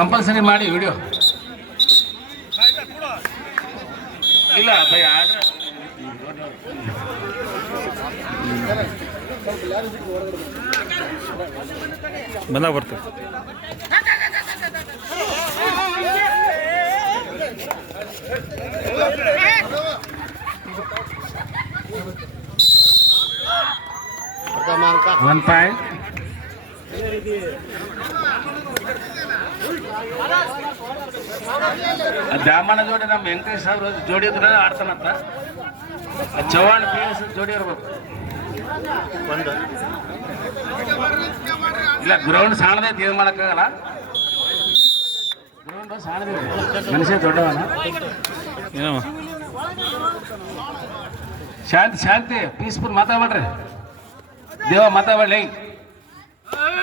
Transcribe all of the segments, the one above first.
Compulsory ಮಾಡಿ video. ಇಲ್ಲ by order ಬಂದಾಗ ಬರ್ತೀವಿ. ಒನ್ ಪಾಯಿಂಟ್ ದ್ಯಾಮಣ್ಣ ಜೋಡಿ ನಮ್ಮ ವೆಂಕಟೇಶ್ ಅವರು ಜೋಡಿ ಇದ್ರೆ ಆಡ್ತಾನಂತ. ಚವ್ಹಾಣ್ ಪಿ ಎಸ್ ಜೋಡಿ ಇರ್ಬೇಕು. ಇಲ್ಲ ಗ್ರೌಂಡ್ ಸಣ್ಣದೈತಿ ಏನು ಮಾಡೋಕ್ಕಾಗಲ್ಲ. ಗ್ರೌಂಡ್ ಸಣ್ಣದೈತಿ ಮನುಷ್ಯ ದೊಡ್ಡವನ. ಏನಮ್ಮ? ಶಾಂತಿ ಶಾಂತಿ ಪೀಸ್ಫುಲ್ ಮಾತಾಡ್ರಿ ದೇವ ಮಾತಾಡ್ಬೇಡಿ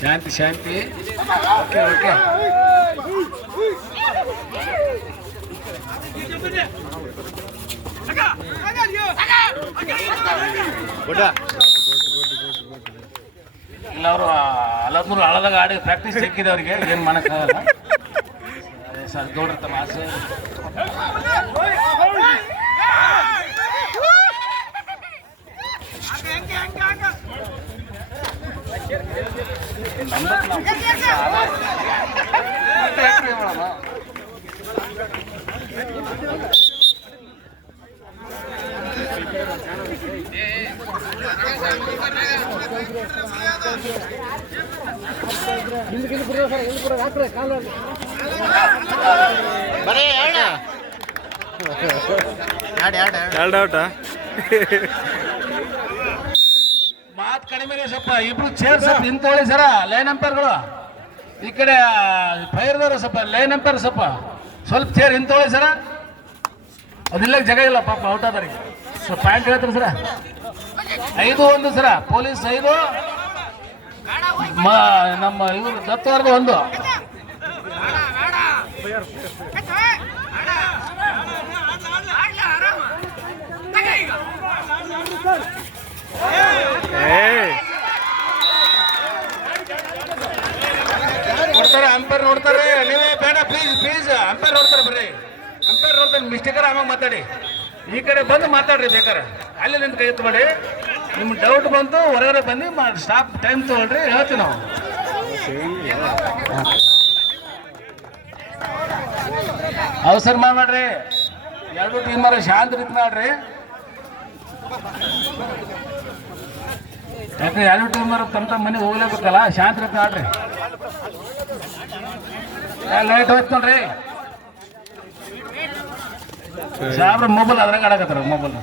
ಶಾಂತಿ ಶಾಂತಿ. Okay okay. ಇಲ್ಲ ಅವರು ಹಲದ್ಮೂರು ಹಳದಾಗ ಆಡಿ ಪ್ರಾಕ್ಟೀಸ್ ಸಿಕ್ಕಿದೆ ಅವ್ರಿಗೆ. ಏನು ಮಾಡೋಕ್ಕಾಗಲ್ಲ. ಸರ್ ಗೌಡ್ರ ತಮ್ಮ ಆಸೆ. ಎರಡು ಔಟಾ ಮಾತು ಕಡಿಮೆ ಸ್ವಲ್ಪ. ಇಬ್ರು ಚೇರ್ ಸ್ವಲ್ಪ ನಿಂತ್ಕೊಳ್ಳಿ ಸರ ಲೈನ್ ಅಂಪೈರ್ಗಳು ಈ ಕಡೆ ಫೈರ್ದವರು ಸ್ವಲ್ಪ ಲೈನ್ ಅಂಪೈರ್ ಸ್ವಲ್ಪ. ಸ್ವಲ್ಪ ಚೇರ್ ನಿಂತ್ಕೊಳ್ಳಿ ಸರ ಅದಿಲ್ಲ ಜಾಗ ಇಲ್ಲ ಪಾಪ ಔಟ್ ಆದರಿ ಸ್ವಲ್ಪ ಪಾಯಿಂಟ್ ಹೇಳ್ತಾರೆ ಸರ? ಐದು ಒಂದು ಸರ, ಪೊಲೀಸ್ ಐದು. ನಮ್ಮ ಇವರು ದತ್ತವರ್ಗ ಒಂದು ಏಯ್ ನೋಡ್ತಾರೆ ಅಂಪೈರ್ ನೋಡ್ತಾರೆ. ನೀವೇ ಬೇಡ ಪ್ಲೀಸ್ ಪ್ಲೀಸ್ ಅಂಪೈರ್ ನೋಡ್ತಾರೆ ಬರ್ರಿ. ಅಂಪೈರ್ ನೋಡ್ತಾರೆ ಮಿಸ್ಟೇಕರ್ ಆಮೇಲೆ ಮಾತಾಡಿ. ಈ ಕಡೆ ಬಂದು ಮಾತಾಡ್ರಿ ಬೇಕಾರೆ. ಅಲ್ಲಿ ನಿಂತು ಕೈ ಎತ್ಬೇಡಿ ನಿಮ್ಗೆ ಡೌಟ್ ಬಂತು, ಹೊರಗಡೆ ಬಂದು ಸ್ಟಾಪ್ ಟೈಮ್ ತಗೊಳ್ರಿ, ಹೇಳ್ತೀವಿ ನಾವು. ಅವಸರ ಮಾಡ್ರಿ ಎರಡು ಟೀಮರ ಶಾಂತ ರೀತಿ ಮಾಡ್ರಿ. ಯಾಕಂದ್ರೆ ಎರಡು ಟೀಮರ ತಮ್ಮ ತಮ್ಮ ಮನೆಗೆ ಹೋಗ್ಲೇಬೇಕಲ್ಲ, ಶಾಂತ ರೀತಿ ಆಡ್ರಿ ಲೈಟ್ ಹೋಯ್ತು ನೋಡ್ರಿ. ಮೊಬೈಲ್ ಅದ್ರಾಗ ಆಡಕತ್ತಾರ ಮೊಬೈಲ್